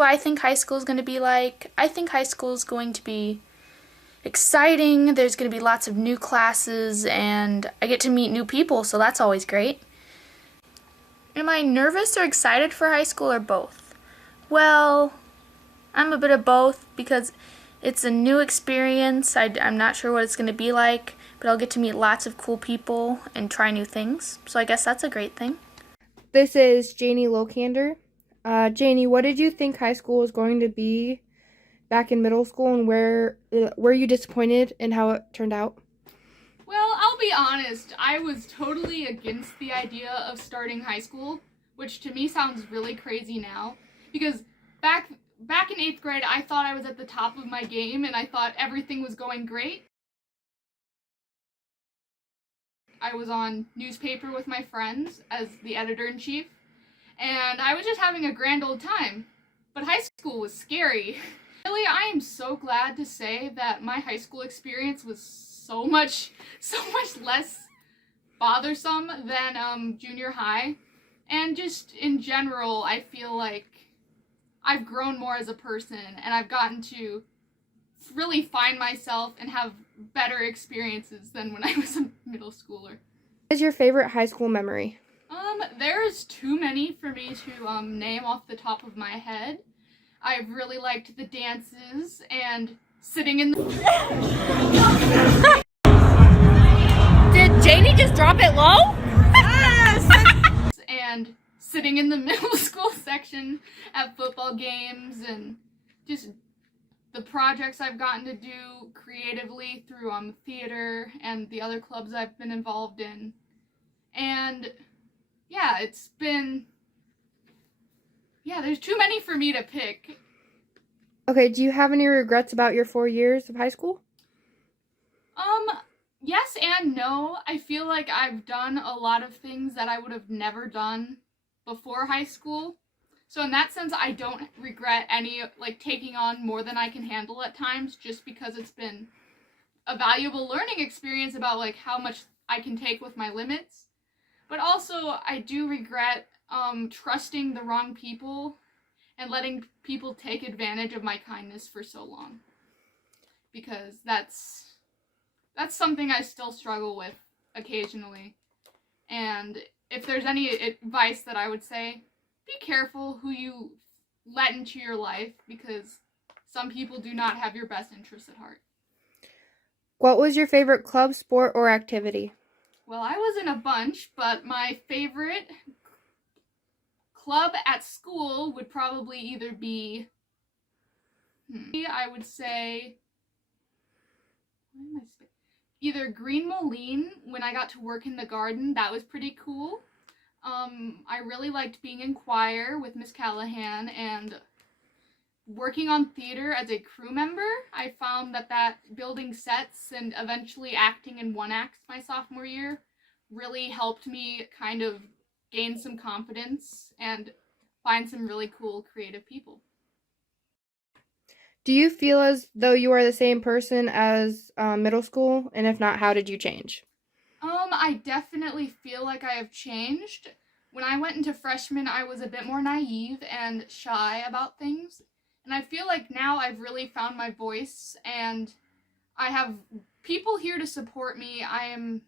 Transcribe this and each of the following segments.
I think high school is going to be like. I think high school is going to be exciting. There's going to be lots of new classes, and I get to meet new people, so that's always great. Am I nervous or excited for high school, or both? Well, I'm a bit of both because it's a new experience. I'm not sure what it's going to be like, but I'll get to meet lots of cool people and try new things, so I guess that's a great thing. This is Janey Locander. Janey, what did you think high school was going to be back in middle school, and were you disappointed in how it turned out? Well, I'll be honest, I was totally against the idea of starting high school, which to me sounds really crazy now, because back in 8th grade, I thought I was at the top of my game and I thought everything was going great. I was on newspaper with my friends as the editor-in-chief, and I was just having a grand old time. But high school was scary. Really, I am so glad to say that my high school experience was so much less bothersome than junior high. And just in general, I feel like I've grown more as a person, and I've gotten to really find myself and have better experiences than when I was a middle schooler. What is your favorite high school memory? There's too many for me to name off the top of my head. I really liked the dances and sitting in the... Did Janey just drop it low? and sitting in the middle school section at football games, and just the projects I've gotten to do creatively through theater and the other clubs I've been involved in. And yeah, there's too many for me to pick. Okay, do you have any regrets about your 4 years of high school? Yes and no. I feel like I've done a lot of things that I would have never done before high school. So in that sense, I don't regret any, taking on more than I can handle at times, just because it's been a valuable learning experience about, how much I can take with my limits. But also, I do regret trusting the wrong people and letting people take advantage of my kindness for so long. Because that's something I still struggle with occasionally. And if there's any advice that I would say, be careful who you let into your life, because some people do not have your best interests at heart. What was your favorite club, sport, or activity? Well, I was in a bunch, but my favorite club at school would probably either be, I would say, either Green Moline, when I got to work in the garden. That was pretty cool. I really liked being in choir with Miss Callahan, and working on theater as a crew member. I found that building sets and eventually acting in one act my sophomore year really helped me kind of gain some confidence and find some really cool creative people. Do you feel as though you are the same person as middle school? And if not, how did you change? I definitely feel like I have changed. When I went into freshman, I was a bit more naive and shy about things. And I feel like now I've really found my voice, and I have people here to support me. I am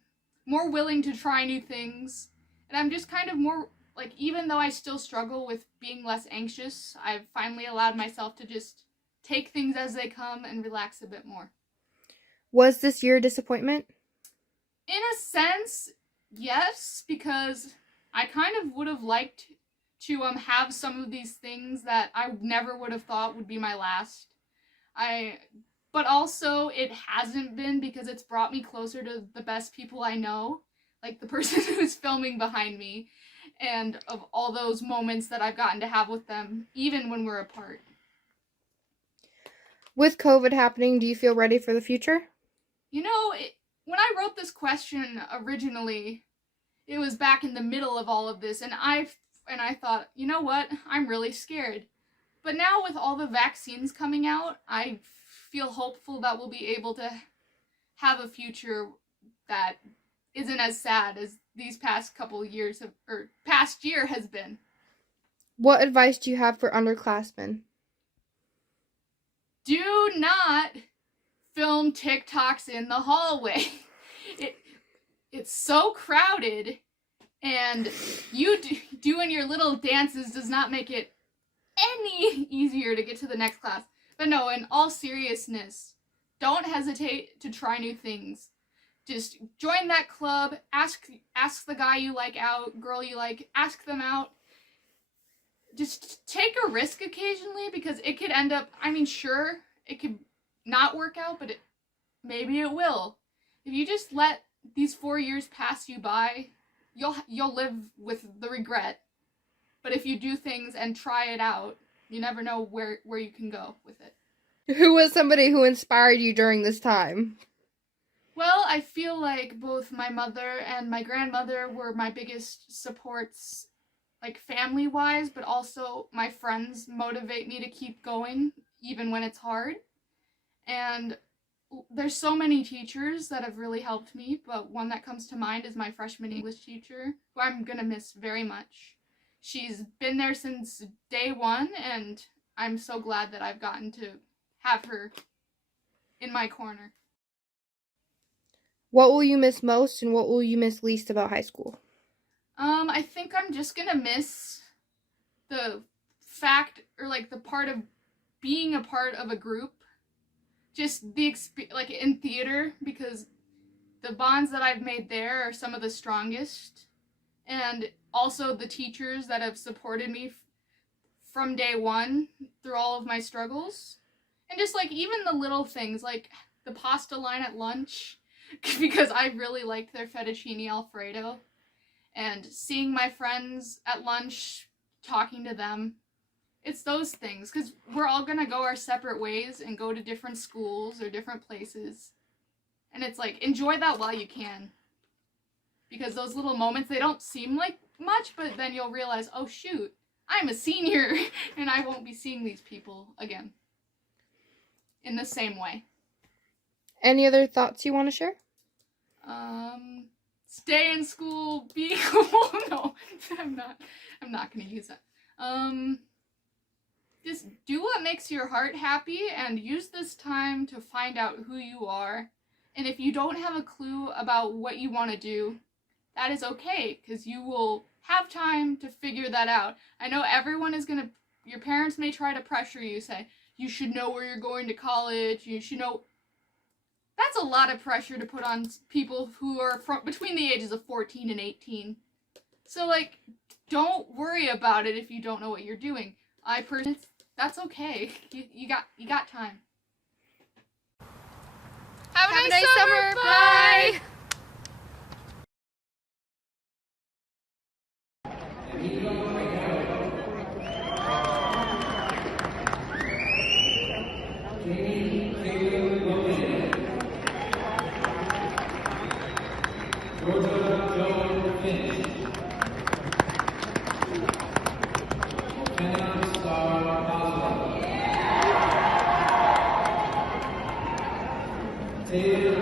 more willing to try new things. And I'm just kind of more, even though I still struggle with being less anxious, I've finally allowed myself to just take things as they come and relax a bit more. Was this year a disappointment? In a sense, yes, because I kind of would have liked to have some of these things that I never would have thought would be my last. But also it hasn't been, because it's brought me closer to the best people I know, like the person who's filming behind me, and of all those moments that I've gotten to have with them, even when we're apart. With COVID happening, do you feel ready for the future? When I wrote this question originally, it was back in the middle of all of this, and I thought, you know what, I'm really scared. But now with all the vaccines coming out, I feel hopeful that we'll be able to have a future that isn't as sad as these past couple years past year has been. What advice do you have for underclassmen? do not film TikToks in the hallway. It's so crowded, and you doing your little dances does not make it any easier to get to the next class. But no, in all seriousness, don't hesitate to try new things. Just join that club, ask the guy you like out, girl you like, ask them out. Just take a risk occasionally, because it could end up, sure, it could not work out, but maybe it will. If you just let these 4 years pass you by, you'll live with the regret. But if you do things and try it out, you never know where you can go with it. Who was somebody who inspired you during this time? Well, I feel like both my mother and my grandmother were my biggest supports, like family-wise, but also my friends motivate me to keep going, even when it's hard. And there's so many teachers that have really helped me, but one that comes to mind is my freshman English teacher, who I'm gonna miss very much. She's been there since day one, and I'm so glad that I've gotten to have her in my corner. What will you miss most, and what will you miss least about high school? I think I'm just gonna miss the fact, or like the part of being a part of a group. Just the like in theater, because the bonds that I've made there are some of the strongest, and also the teachers that have supported me from day one through all of my struggles, and just like even the little things like the pasta line at lunch, because I really liked their fettuccine alfredo, and seeing my friends at lunch, talking to them. It's those things, because we're all gonna go our separate ways and go to different schools or different places. And it's like, enjoy that while you can. Because those little moments, they don't seem like much, but then you'll realize, oh shoot, I'm a senior, and I won't be seeing these people again in the same way. Any other thoughts you want to share? Stay in school, be cool. No, I'm not gonna use that. Just do what makes your heart happy, and use this time to find out who you are. And if you don't have a clue about what you want to do, that is okay, because you will have time to figure that out. I know everyone is your parents may try to pressure you, say, you should know where you're going to college, you should know. That's a lot of pressure to put on people who are between the ages of 14 and 18. So, like, don't worry about it if you don't know what you're doing. That's okay. You got time. Have a nice summer. Bye. Taylor